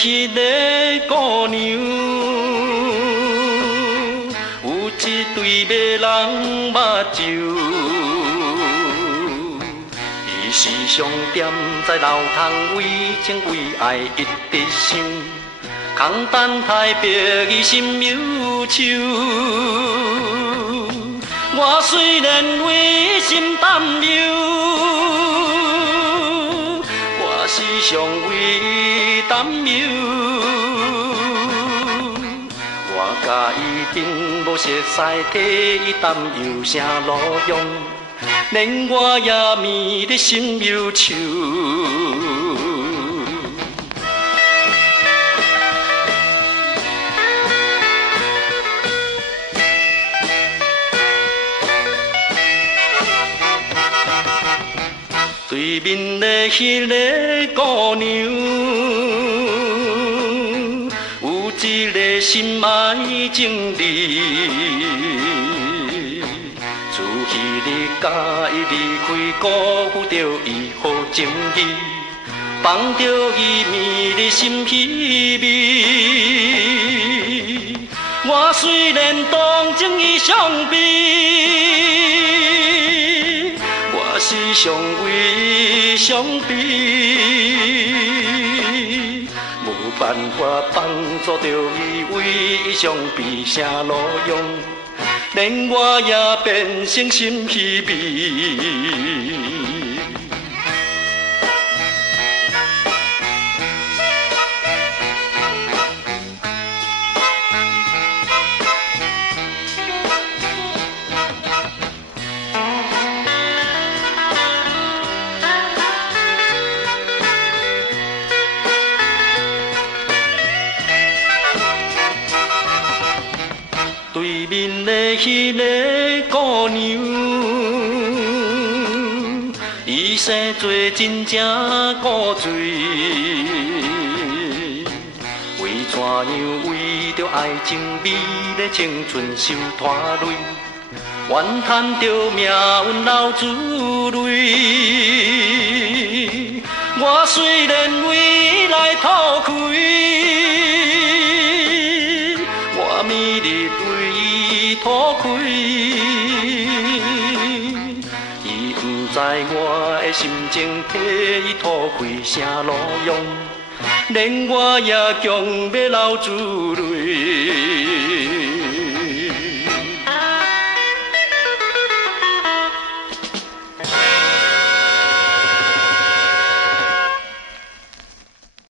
迄个姑娘，有一对迷人目睭，伊时常踮在楼窗为情为爱一直想，空等待白伊心忧愁。我虽然为心担忧，我时常为担忧。我甲伊并无熟悉，替伊担忧啥路用，连我也迷得心忧愁。对面的迄个姑娘，有一个心爱情侣。自迄日甲伊离开，辜负着伊好情意，放着伊迷离心稀微。我虽然同情伊伤悲。时常为伤悲，无办法帮助着伊，为伊伤悲啥路用，连我也变成心稀微。对面的迄个姑娘，伊生做真正古锥，为怎样为着爱情美丽青春受拖累，怨叹着命运流珠泪。我虽然为来讨开，我迷离。拖开，伊不知我的心情，替伊拖开啥路用，连我也强要流珠泪。